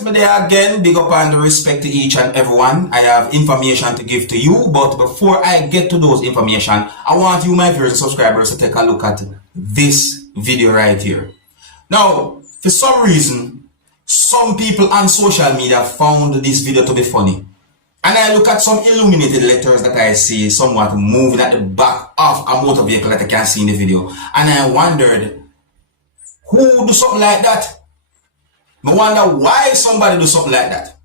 yes, me there again. Big up and respect to each and everyone. I have information to give to you, but before I get to those information, I want you, my viewers and subscribers, to take a look at this video right here. Now, for some reason, some people on social media found this video to be funny. And I look at some illuminated letters that I see somewhat moving at the back of a motor vehicle that I can see in the video. And I wondered, who do something like that? I wonder why somebody do something like that.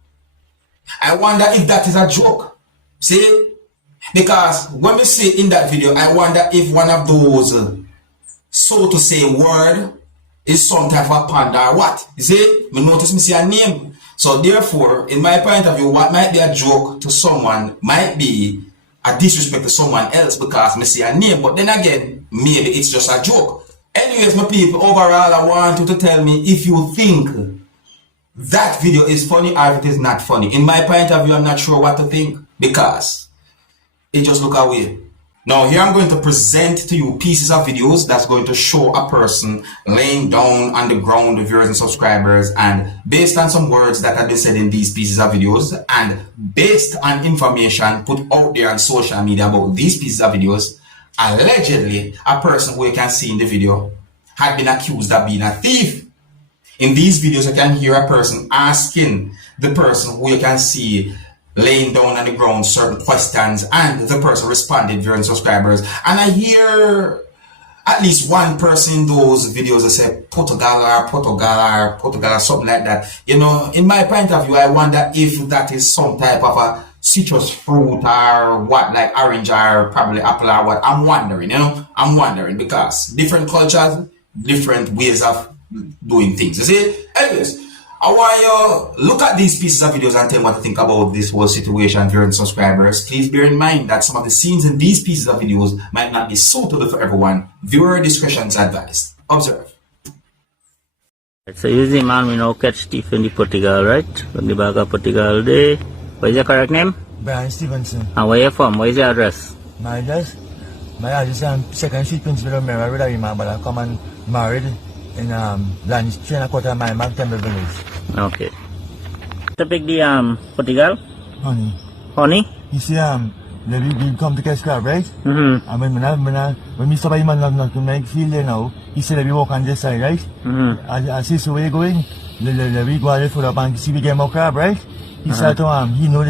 I wonder if that is a joke. See? Because when we see in that video, I wonder if one of those, so to say, word is some type of panda or what. You see? Me notice me see a name. So therefore, in my point of view, what might be a joke to someone might be a disrespect to someone else because me see a name. But then again, maybe it's just a joke. Anyways, my people, overall, I want you to tell me if you think that video is funny or if it is not funny. In my point of view, I'm not sure what to think because it just look away. Now here I'm going to present to you pieces of videos that's going to show a person laying down on the ground, the viewers and subscribers, and based on some words that have been said in these pieces of videos and based on information put out there on social media about these pieces of videos, allegedly a person who you can see in the video had been accused of being a thief. In these videos, you can hear a person asking the person who you can see laying down on the ground certain questions, and the person responded, viewers and subscribers. And I hear at least one person in those videos that say Portugal, something like that. You know, in my point of view, I wonder if that is some type of a citrus fruit or what, like orange or probably apple or what. I'm wondering, you know, I'm wondering because different cultures, different ways of doing things. You see? Anyways, I want you look at these pieces of videos and tell me what to think about this whole situation, viewers and subscribers. Please bear in mind that some of the scenes in these pieces of videos might not be suitable for everyone. Viewer discretion is advised. Observe. So usually man we now catch thief in the Portugal, right? From the back of Portugal there. What is your correct name? Brian Stevenson. And where you from? What is your address? My address? My address is 2nd Street, Princeville, Maryland. But I come and married in Land 3.25 mile, Mark Temple Village. Okay. To pick the Portugal? Honey. Honey? You see we come to catch crab, right? Mm-hmm. And when we stop by him and not to make field there now, he said that we walk on this side, right? Mm-hmm. I see so where you going? We go there for up and see we get more crab, right? He said to he know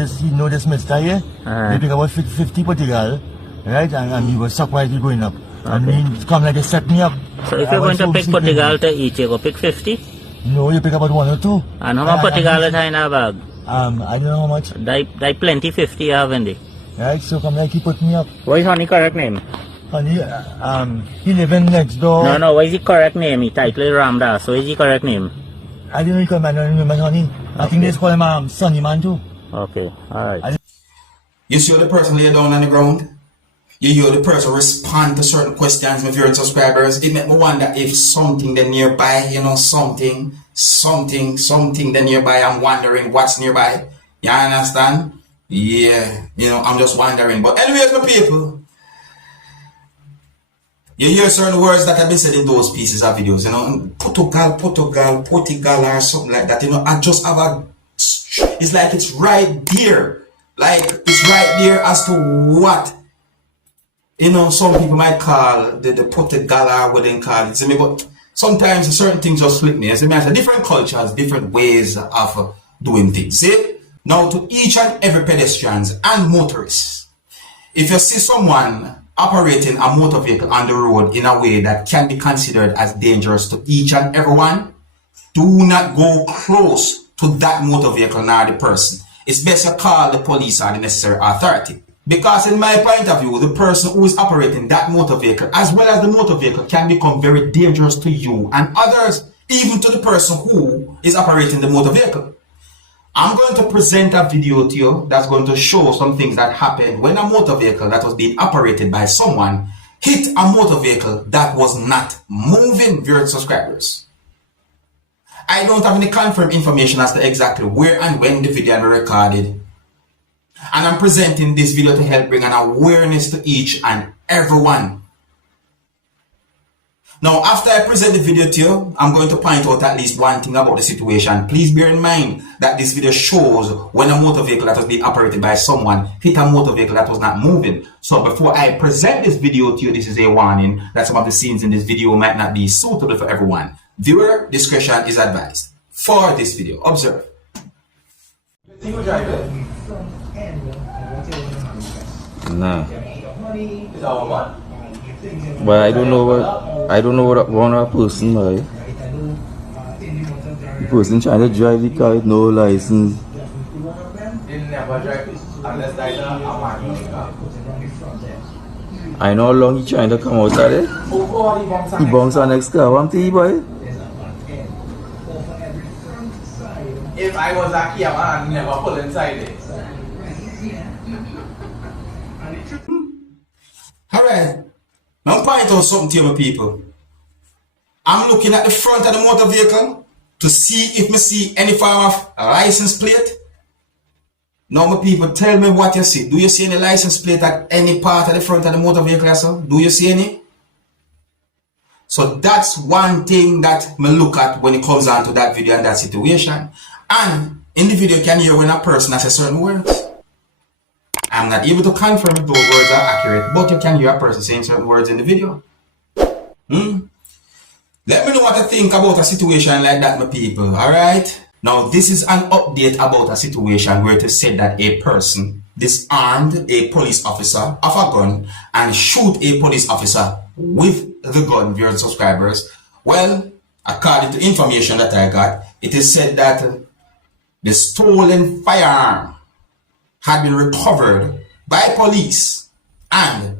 this mister here. They pick about 50 Portugal, right? And he was stuck while he going up. And he come like he set me up. So if you're going to pick Portugal to eat, you go pick 50? No, you pick about 1 or 2. And how much Portugal is in a bag? I don't know how much. They plenty 50 haven't they? Right, so come like he put me up. What is Honey correct name? Honey, he live in next door. No, what is the correct name? He title is Ramdas, so what is the correct name? I don't remember Honey. I think they call him Sonny Man too. Okay, alright. You see the person lay down on the ground? You hear the person respond to certain questions, my viewers and subscribers. It make me wonder if something there nearby, you know, something there nearby. I'm wondering what's nearby. You understand? Yeah, you know, I'm just wondering. But anyways, my people, you hear certain words that have been said in those pieces of videos, you know, Portugal or something like that. You know, I just have a, it's like it's right there. Like it's right there as to what, you know, some people might call the Portugal or what they call it. But sometimes certain things just slip me. Different cultures, different ways of doing things. See? Now to each and every pedestrians and motorists, if you see someone operating a motor vehicle on the road in a way that can be considered as dangerous to each and everyone, do not go close to that motor vehicle nor the person. It's best you call the police or the necessary authority. Because in my point of view, the person who is operating that motor vehicle as well as the motor vehicle can become very dangerous to you and others, even to the person who is operating the motor vehicle. I'm going to present a video to you that's going to show some things that happened when a motor vehicle that was being operated by someone hit a motor vehicle that was not moving, viewers subscribers. I don't have any confirmed information as to exactly where and when the video was recorded. And I'm presenting this video to help bring an awareness to each and everyone. Now, after I present the video to you, I'm going to point out at least one thing about the situation. Please bear in mind that this video shows when a motor vehicle that was being operated by someone hit a motor vehicle that was not moving. So before I present this video to you, this is a warning that some of the scenes in this video might not be suitable for everyone. Viewer discretion is advised. For this video, observe. Nah. But I don't know what one other person, boy. The person trying to drive the car with no license. I know how long he trying to come out of there. He bounced on next car, one thing, boy. If I was a Kia man, never pull inside it. Alright, now I'm pointing out something to you, my people. I'm looking at the front of the motor vehicle to see if I see any form of license plate. Now, my people, tell me what you see. Do you see any license plate at any part of the front of the motor vehicle, sir? Do you see any? So that's one thing that I look at when it comes down to that video and that situation. And in the video, you can hear when a person has certain words. I'm not able to confirm if those words are accurate, but you can hear a person saying certain words in the video. Let me know what you think about a situation like that, my people, alright? Now, this is an update about a situation where it is said that a person disarmed a police officer of a gun and shoot a police officer with the gun, viewers and subscribers. Well, according to information that I got, it is said that the stolen firearm had been recovered by police and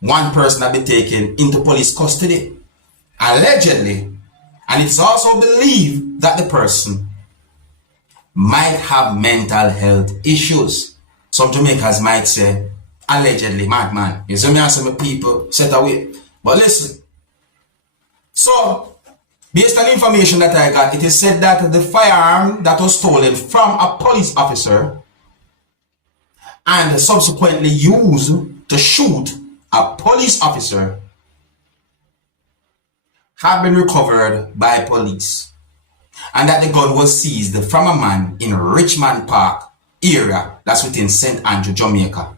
one person had been taken into police custody, allegedly, and it's also believed that the person might have mental health issues. Some Jamaicans might say, allegedly, madman. You see me and some people set away. But listen, so based on information that I got, it is said that the firearm that was stolen from a police officer and subsequently used to shoot a police officer have been recovered by police, and that the gun was seized from a man in Richmond Park area, that's within St. Andrew, Jamaica,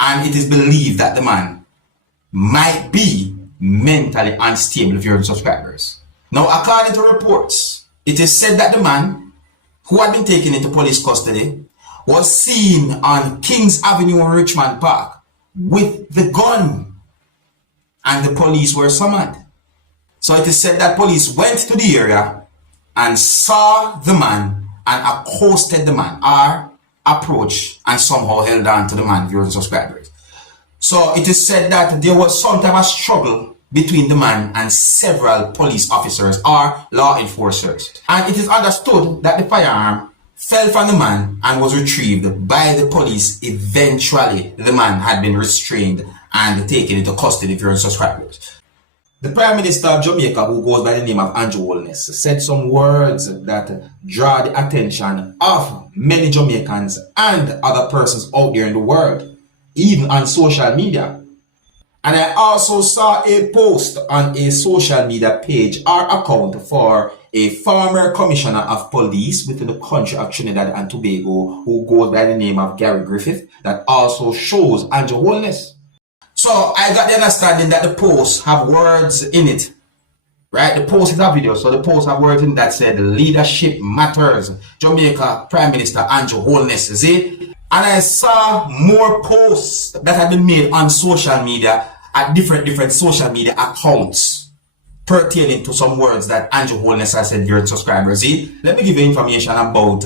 and it is believed that the man might be mentally unstable, viewers and subscribers. Now, according to reports, it is said that the man who had been taken into police custody was seen on Kings Avenue in Richmond Park with the gun, and the police were summoned. So it is said that police went to the area and saw the man and accosted the man, or approached and somehow held on to the man, viewers and subscribers. So it is said that there was some type of struggle between the man and several police officers or law enforcers. And it is understood that the firearm fell from the man and was retrieved by the police. Eventually, the man had been restrained and taken into custody, viewers and subscribers. The Prime Minister of Jamaica, who goes by the name of Andrew Holness, said some words that draw the attention of many Jamaicans and other persons out there in the world, even on social media. And I also saw a post on a social media page or account for a former commissioner of police within the country of Trinidad and Tobago, who goes by the name of Gary Griffith, that also shows Andrew Holness. So I got the understanding that the posts have words in it, right? The post is a video, so the post have words in that said leadership matters, Jamaica Prime Minister Andrew Holness, see? And I saw more posts that have been made on social media at different social media accounts pertaining to some words that Andrew Holness has said, dear subscribers. See, let me give you information about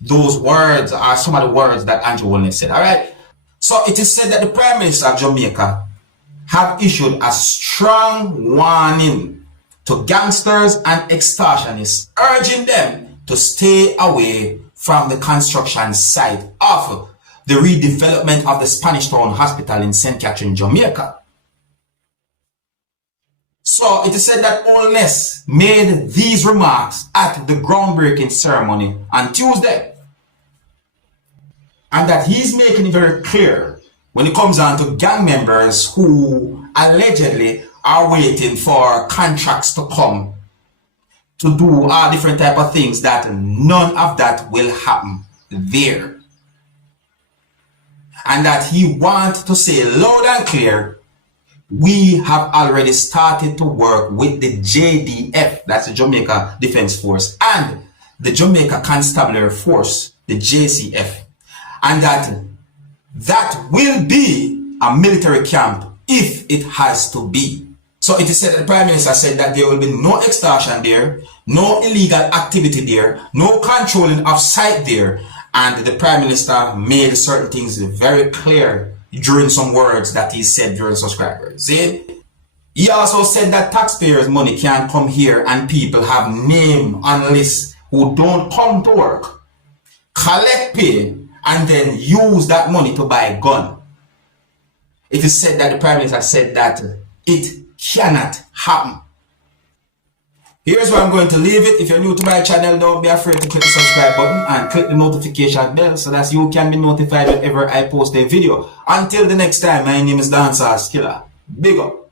those words, or some of the words that Andrew Holness said, all right? So it is said that the Prime Minister of Jamaica have issued a strong warning to gangsters and extortionists, urging them to stay away from the construction site of the redevelopment of the Spanish Town Hospital in St. Catherine, Jamaica. So it is said that Holness made these remarks at the groundbreaking ceremony on Tuesday, and that he's making it very clear when it comes down to gang members who allegedly are waiting for contracts to come to do all different type of things, that none of that will happen there. And that he wants to say loud and clear, we have already started to work with the JDF, that's the Jamaica Defense Force, and the Jamaica Constabulary Force, the JCF, and that will be a military camp if it has to be. So it is said that the Prime Minister said that there will be no extortion there, no illegal activity there, no controlling of site there, and the Prime Minister made certain things very clear during some words that he said during subscribers. See? He also said that taxpayers' money can't come here and people have name on lists who don't come to work, collect pay, and then use that money to buy a gun. It is said that the Prime Minister said that it cannot happen. Here's where I'm going to leave it. If you're new to my channel, don't be afraid to click the subscribe button and click the notification bell so that you can be notified whenever I post a video. Until the next time, my name is Dancehall Skilla. Big up.